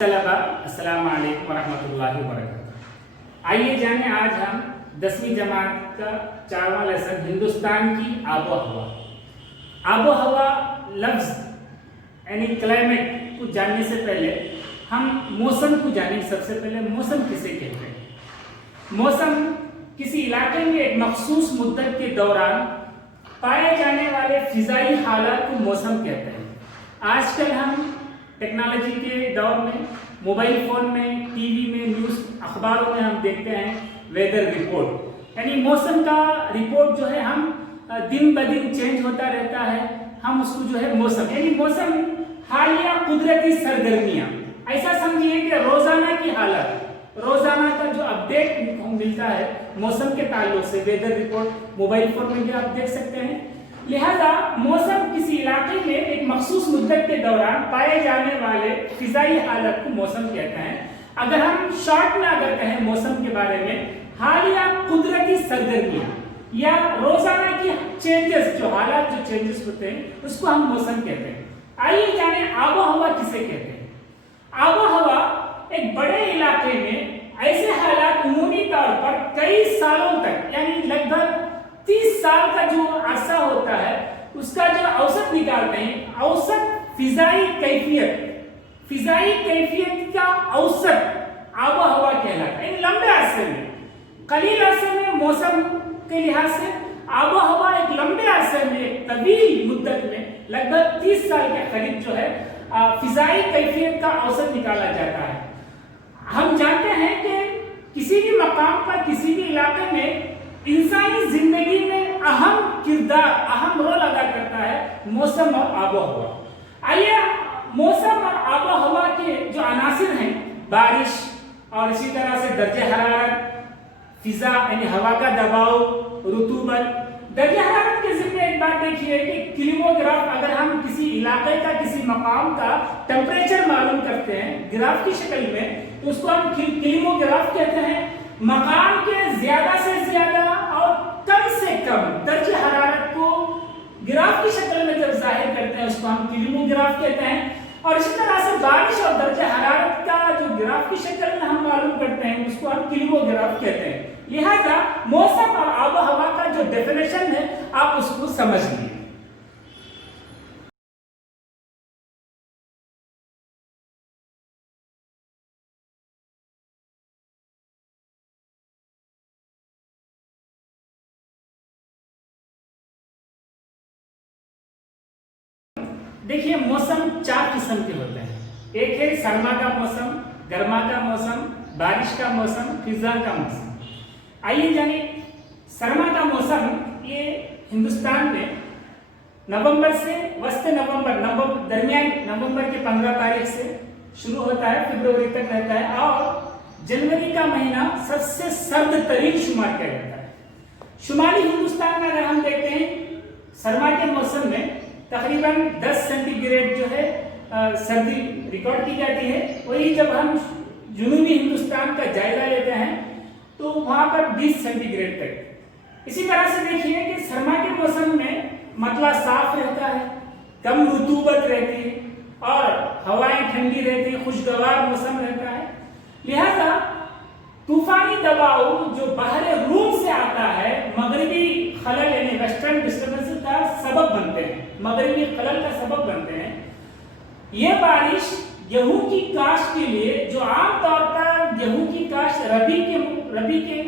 अस्सलाम वालेकुम वरहमतुल्लाहि वबरकातुहू। आइए जाने आज हम 10वीं जमात का 4वां लेसन हिंदुस्तान की आबो हवा। आबो हवा लफ्ज़ यानी क्लाइमेट को जानने से पहले हम मौसम को जानें। सबसे पहले मौसम किसे कहते हैं। मौसम किसी इलाके में एक मखसूस मुद्दत के दौरान पाए जाने वाले फिजाई हालात को मौसम कहते हैं। आजकल हम टेक्नोलॉजी के दौर में मोबाइल फ़ोन में, टीवी में, न्यूज़ अखबारों में हम देखते हैं वेदर रिपोर्ट, यानी मौसम का रिपोर्ट जो है हम दिन ब दिन चेंज होता रहता है। हम उसको जो है मौसम यानी मौसम हालिया कुदरती सरगर्मियाँ ऐसा समझिए कि रोज़ाना की हालत, रोज़ाना का जो अपडेट मिलता है मौसम के ताल्लुक से, वेदर रिपोर्ट मोबाइल फ़ोन में भी आप देख सकते हैं। लिहाजा मौसम किसी इलाके में एक मखसूस मुद्दत के दौरान पाए जाने वाले फिजाई हालत को मौसम कहते हैं। अगर हम शॉर्ट में अगर कहें मौसम के बारे में, हालिया कुदरती सरगर्मियां या रोजाना की चेंजेस, जो हालात जो चेंजेस होते हैं उसको हम मौसम कहते हैं। आइए जाने आबो हवा किसे कहते हैं। आबो हवा एक बड़े इलाके में ऐसे हालात उमूमी तौर पर कई सालों तक यानी लगभग 30 साल का जो अरसा होता है उसका जो औसत निकालते हैं, औसत फिजाई कैफियत का औसत आबो हवा कहलाता है। लंबे अरसे में, कलील अरसे में मौसम के लिहाज से आबो हवा एक लंबे अरसे में, एक तवील मुद्दत में लगभग 30 साल के करीब जो है फिजाई कैफियत का औसत निकाला जाता है। हम जानते हैं कि किसी भी मकाम पर, किसी भी इलाके में इंसानी जिंदगी में अहम किरदार, अहम रोल अदा करता है मौसम और आबो हवा। आइए मौसम और आबो हवा के जो अनासिर हैं, बारिश और इसी तरह से दर्जे हरारत, फिजा यानी हवा का दबाव, रुतूबत। दर्जे हरारत के जिम्मे एक बात देखिए कि किलोग्राफ, अगर हम किसी इलाके का, किसी मकाम का टेम्परेचर मालूम करते हैं ग्राफ की शक्ल में, तो उसको हम किलोग्राफ कहते हैं। मकाम के ज्यादा से ज्यादा और कम से कम दर्जे हरारत को ग्राफ की शक्ल में जब जाहिर करते हैं उसको हम किलोग्राफ कहते हैं। और इसी तरह से बारिश और दर्जे हरारत का जो ग्राफ की शक्ल में हम मालूम करते हैं उसको हम किलोग्राफ कहते हैं। लिहाजा मौसम और आबो हवा का जो डेफिनेशन है आप उसको समझ लीजिए। देखिए मौसम 4 किस्म के होते हैं। एक है सरमा का मौसम, गर्मा का मौसम, बारिश का मौसम, फिजा का मौसम। आइए जानिए सरमा का मौसम, ये हिंदुस्तान में नवंबर से वस्त नवंबर दरमियान नवंबर के 15 तारीख से शुरू होता है, फरवरी तक रहता है और जनवरी का महीना सबसे सर्द तरीन शुमार किया जाता है। शुमाली हिंदुस्तान में अगर हम देखते हैं सरमा के मौसम में तकरीबन 10 सेंटीग्रेड जो है सर्दी रिकॉर्ड की जाती है। वही जब हम जुनूबी हिंदुस्तान का जायजा लेते हैं तो वहां पर 20 सेंटीग्रेड तक। इसी तरह से देखिए कि सरमा के मौसम में मतला साफ रहता है, कम रुतूबत रहती है और हवाएं ठंडी रहती है, खुशगवार मौसम रहता है। लिहाजा तूफानी दबाव जो बाहर रूम से आता है, मगरबी खलल यानी वेस्टर्न डिस्टर्बेंस का सबब बनते हैं, मगरबी खलल का सबब बनते हैं। ये बारिश गेहूं की काश्त के लिए, जो आम तौर पर गेहूं की काश्त रबी के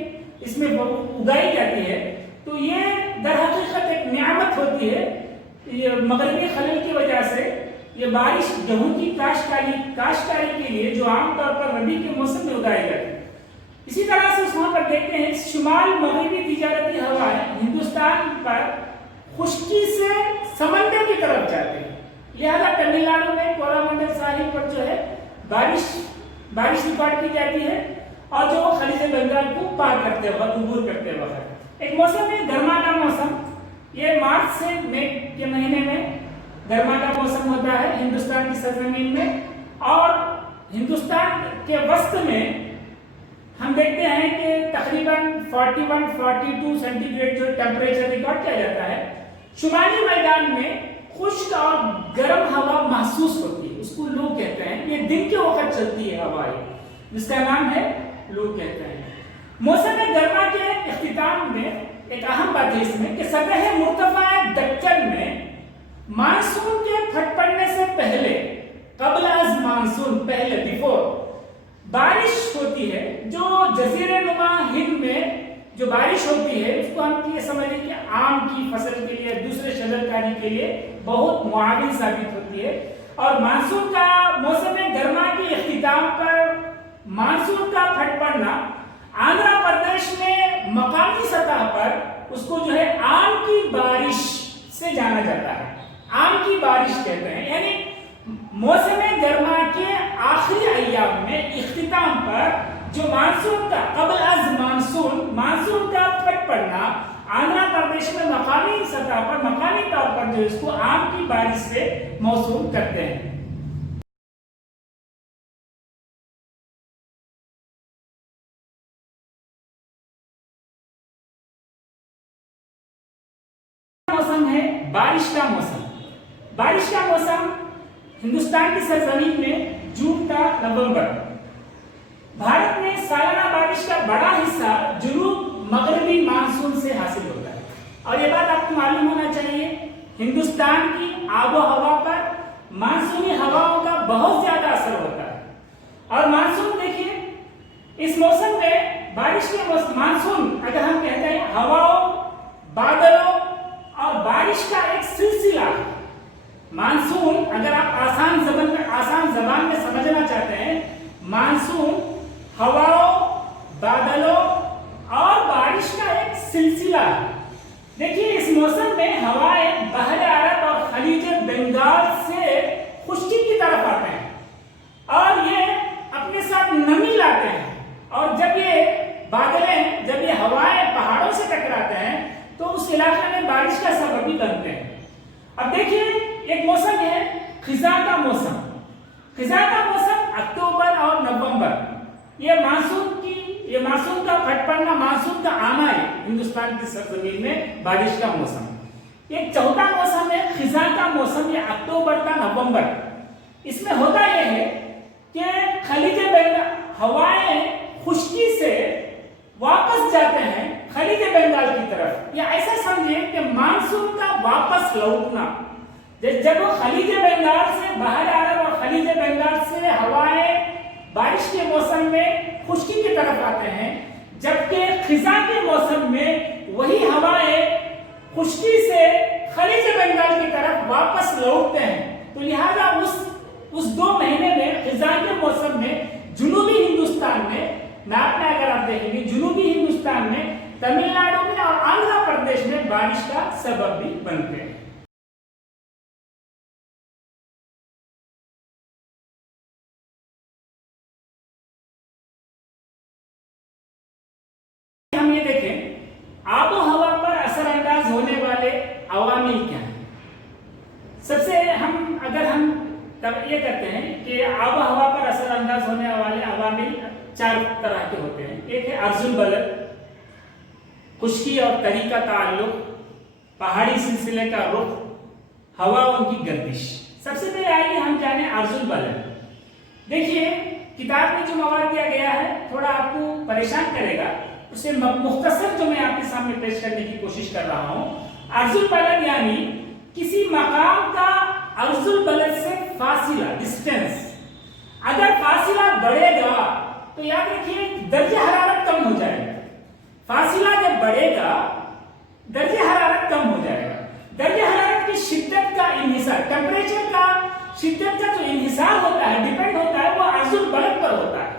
इसमें उगाई जाती है, तो ये दरहकीकत एक नियामत होती है। ये मगरबी खलल की वजह से ये बारिश गेहूं की काश्तकारी के लिए जो आम तौर पर रबी के मौसम में उगाई जाती है। इसी तरह से वहां पर देखते हैं शुमाल मगरबी तिजारती हवाएं हिंदुस्तान पर खुश्की से समंदर की तरफ जाते हैं। लिहाजा तमिलनाडु में कोरामंडल साहिल पर जो है बारिश रिकॉर्ड की जाती है और जो खलीज बंगाल को पार करते वक्त, अबूर करते वक्त। एक मौसम है गर्मा का मौसम, ये मार्च से मई के महीने में गर्मा का मौसम होता है हिंदुस्तान की सरजमीन में। और हिंदुस्तान के वस्त में हम देखते हैं कि तकरीबन 41-42 सेंटीग्रेड जो टेम्परेचर रिकॉर्ड किया जाता है। शुमाली मैदान में खुश्क और गर्म हवा महसूस होती है, उसको लू कहते हैं। ये दिन के वक्त चलती है हवाएं, जिसका नाम है लू कहते हैं। मौसम गर्मा के इख्तिताम में एक अहम बात है इसमें कि सतह मुर्तफा दक्कन में मानसून के फट पड़ने से पहले, कबल अज मानसून, पहले बिफोर बारिश होती है। जो जजीरे नुमा हिंद में जो बारिश होती है उसको हम ये समझिए कि आम की फसल के लिए, दूसरे शजरकारी के लिए बहुत मुआविन साबित होती है। और मानसून का मौसम गर्मा के इख्तिताम पर मानसून का फट पड़ना आंध्र प्रदेश में मकामी सतह पर उसको जो है आम की बारिश से जाना जाता है, आम की बारिश कहते हैं। यानी मौसम गर्मा के आखिरी अय्याम में इख्तिताम पर जो मानसून का कबल अज मानसून का फट पड़ना आंध्र प्रदेश में मकामी सतह पर, मकामी तौर पर जो इसको आम की बारिश से मौसूल करते हैं। मौसम है बारिश का मौसम। बारिश का मौसम हिंदुस्तान की सरजमीन में जून का नवंबर। भारत में सालाना बारिश का बड़ा हिस्सा जुनूब मगरबी मानसून से हासिल होता है। और ये बात आपको मालूम होना चाहिए, हिंदुस्तान की आबो हवा पर मानसूनी हवाओं का बहुत ज्यादा असर होता है। और मानसून देखिए, इस मौसम में बारिश के मौसम, मानसून अगर हम कहते हैं हवाओं, बादलों और बारिश का एक सिलसिला। मानसून अगर आप आसान जबान में समझना चाहते हैं, मानसून हवाओं, बादलों और बारिश का एक सिलसिला। देखिए, इस मौसम में हवाएं बहरे अरब और खलीज बंगाल से खुश्की की तरफ आते हैं और ये अपने साथ नमी लाते हैं। और जब ये हवाएं पहाड़ों से टकराते हैं तो उस इलाके में बारिश का सबब भी बनते हैं। अब देखिए, एक मौसम है खिजा का मौसम। खिजा का मौसम अक्टूबर और नवंबर, ये मानसून का फट पड़ना, मानसून का आना है हिंदुस्तान की सरजमीन में बारिश का मौसम। एक चौथा मौसम है खिजा का मौसम, ये अक्टूबर का नवंबर। इसमें होता यह है कि खलीज बंगाल हवाएं खुश्की से वापस जाते हैं खलीज बंगाल की तरफ। या ऐसा समझिए कि मानसून का वापस लौटना, जब वो खलीज बंगाल से बाहर अरब और खलीज बंगाल से हवाएं बारिश के मौसम में खुश्की की तरफ आते हैं, जबकि खिजा के मौसम में वही हवाएं खुश्की से खलीज बंगाल की तरफ वापस लौटते हैं। तो लिहाजा उस 2 महीने में खिजा के मौसम में जुनूबी हिंदुस्तान में, मैप में अगर आप देखेंगे, जुनूबी हिंदुस्तान में, तमिलनाडु में और आंध्र प्रदेश में बारिश का सबब भी बनते हैं। हम ये देखें, आबो हवा पर असरअंदाज होने वाले अवामिल क्या हैं। सबसे अगर हम तब ये कहते हैं कि आबो हवा पर असरअंदाज होने वाले अवामिल 4 तरह के होते हैं। एक है अर्जुल बलद, खुश्की और तरी का ताल्लुक, पहाड़ी सिलसिले का रुख, हवाओं की गर्दिश। सबसे पहले आइए हम जाने अर्जुल बलद। देखिए, किताब में जो मवाद दिया गया है थोड़ा आपको परेशान करेगा, उसे मुख्तसर जो मैं आपके सामने पेश करने की कोशिश कर रहा हूं। अर्जुल बलद यानी किसी मकाम का अर्जुल बलद से फासिला, डिस्टेंस। अगर फासिला बढ़ेगा तो याद रखिए दर्जा हरारत कम हो जाएगा। फासिला जब बढ़ेगा दर्जा हरारत कम हो जाएगा। दर्जा हरारत की शिद्दत का इन्हिसार, टेम्परेचर का शिद्दत का जो इन्हिसार होता है, डिपेंड होता है, वो अर्जुल बलद पर होता है।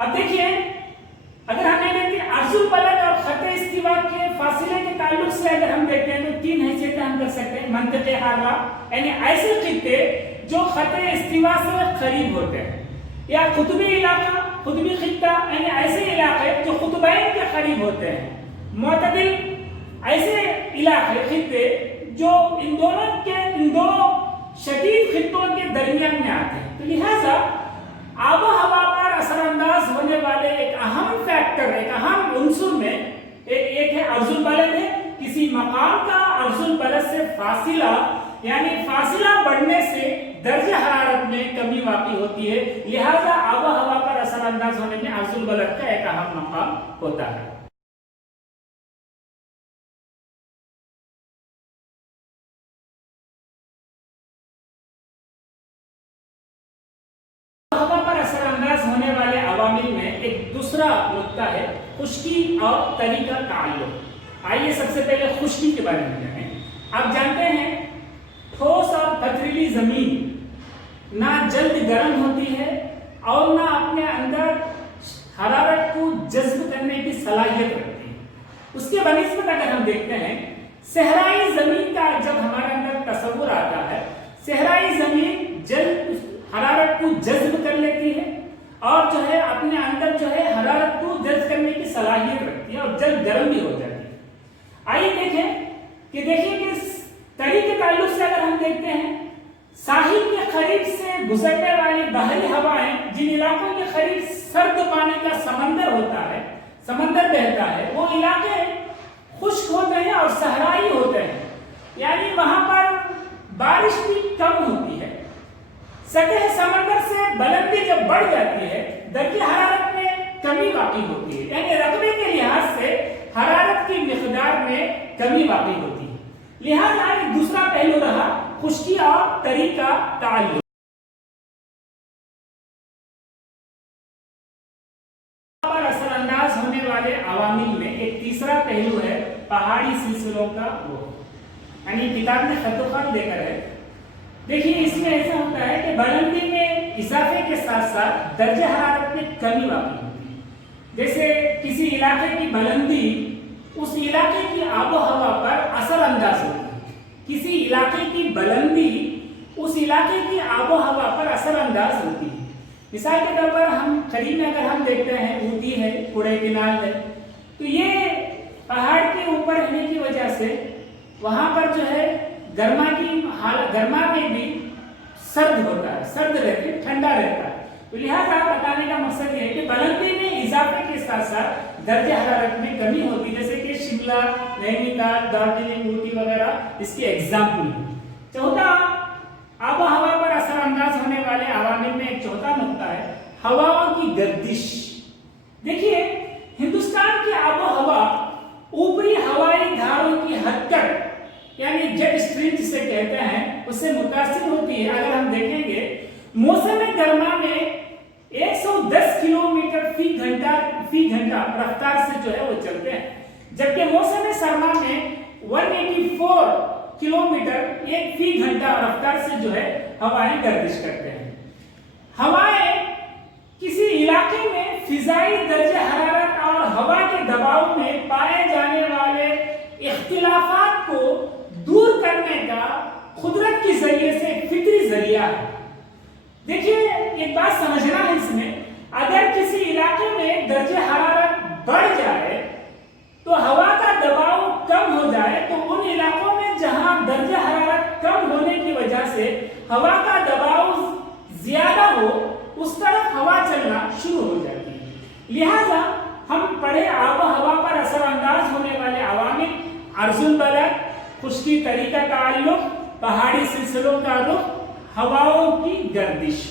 अब देखिए, अगर हम देखते हैं अर्जुल बलद और खते इस्तिवा के फासिले के ताल्लुक से अगर हम देखते हैं तो 3 हैसियतें हम कर सकते हैं। मंतक़े हारा यानी ऐसे खित्ते जो खते इस्तिवा से करीब होते हैं, या कुतुबी इलाका, कुतुबी खित्ता यानी ऐसे इलाके जो कुतुबैन के करीब होते हैं। मुअतदिल ऐसे इलाके, खित्ते जो इन दोनों शदीद खित्तों के दरमियान में आते हैं। तो लिहाजा आबो हवा पर असरअंदाज होने वाले एक अहम फैक्टर, एक अहम उन्सुर में एक है अर्जुल बलद है। किसी मकाम का अर्जुल बलद से फासिला यानी फासिला बढ़ने से درجہ حرارت میں کمی واقع ہوتی ہے، لہذا آب و ہوا پر اثر انداز ہونے میں عرض البلد کا ایک اہم مقام ہوتا ہے۔ ہوا پر اثر انداز ہونے والے عوامل میں ایک دوسرا نقطہ ہے خشکی اور تری کا تعلق۔ آئیے سب سے پہلے خشکی کے بارے میں جانیں۔ آپ جانتے ہیں ٹھوس اور پتھریلی زمین نہ جلد گرم ہوتی ہے اور نہ اپنے اندر حرارت کو جذب کرنے کی صلاحیت رکھتی ہے۔ اس کے بنسبت اگر ہم دیکھتے ہیں صحرائی زمین کا جب ہمارے اندر تصور آتا ہے، صحرائی زمین جلد حرارت کو جذب کر لیتی ہے اور جو ہے اپنے اندر جو ہے حرارت کو جذب کرنے کی صلاحیت رکھتی ہے اور جلد گرم بھی ہو جاتی ہے۔ آئیے دیکھیں کہ تری کے تعلق سے اگر ہم دیکھتے ہیں ساحل کے قریب سے گزرنے والی بحری ہوائیں جن علاقوں کے قریب سرد پانی کا سمندر ہوتا ہے، سمندر بہتا ہے، وہ علاقے خشک ہوتے ہیں اور صحرائی ہوتے ہیں، یعنی وہاں پر بارش بھی کم ہوتی ہے۔ سطح سمندر سے بلندی جب بڑھ جاتی ہے درجہ حرارت میں کمی واقع ہوتی ہے، یعنی رقبے کے لحاظ سے حرارت کی مقدار میں کمی واقع ہوتی ہے۔ لہذا ایک دوسرا پہلو رہا خشکی اور تری کا تعلق۔ پر اثر انداز ہونے والے عوامل میں ایک تیسرا پہلو ہے پہاڑی سلسلوں کا رخ، یعنی کتاب میں خط و خال دے کر ہے۔ دیکھیے اس میں ایسا ہوتا ہے کہ بلندی میں اضافے کے ساتھ ساتھ درجہ حرارت میں کمی واقع ہوتی ہے۔ جیسے کسی علاقے کی بلندی اس علاقے کی آب و ہوا پر اثر انداز ہوتی ہے، کسی علاقے کی بلندی اس علاقے کی آب و ہوا پر اثر انداز ہوتی ہے۔ مثال کے طور پر ہم قریب میں اگر ہم دیکھتے ہیں اوٹی ہے، کوڈائیکنال ہے، تو یہ پہاڑ کے اوپر رہنے کی وجہ سے وہاں پر جو ہے گرما میں بھی سرد ہوتا ہے، سرد رہتے ٹھنڈا رہتا ہے۔ تو لہٰذا بتانے کا مقصد یہ ہے کہ بلندی میں اضافے کے ساتھ ساتھ درجہ حرارت میں کمی ہوتی ہے، جیسے کہ شملہ، نینی تال، دارجلنگ، اوٹی وغیرہ اس کی ایگزامپل ہے۔ چوتھا آب و ہوا پر اثر انداز ہونے والے عوامل میں ایک چوتھا نقطہ ہے ہواؤں کی گردش۔ دیکھیے ہندوستان کی آب و ہوا اوپری ہوائی دھاروں کی حرکت یعنی جیٹ اسٹریم جسے کہتے ہیں اس سے متاثر ہوتی ہے۔ اگر ہم دیکھیں گے موسم گرما میں 110 کلومیٹر فی گھنٹہ رفتار سے جو ہے وہ چلتے ہیں، جبکہ موسم سرما میں 184 کلومیٹر فی گھنٹہ رفتار سے جو ہے ہوائیں گردش کرتے ہیں۔ ہوائیں کسی علاقے میں فضائی درجہ حرارت اور ہوا کے دباؤ میں پائے جانے والے اختلافات کو دور کرنے کا قدرت کے ذریعے سے فطری ذریعہ ہے۔ دیکھیے ایک بات سمجھنا ہے اس میں، اگر کسی علاقے میں درجہ حرارت بڑھ جائے تو ہوا کا دباؤ کم ہو جائے تو ان علاقوں میں جہاں درجہ حرارت کم ہونے کی وجہ سے ہوا کا دباؤ زیادہ ہو اس طرف ہوا چلنا شروع ہو جاتی ہے۔ لہذا ہم پڑھے آب و ہوا پر اثر انداز ہونے والے عوامل عرض البلد، خشکی تری کا تعلق، پہاڑی سلسلوں کا رخ، ہواؤں کی گردش۔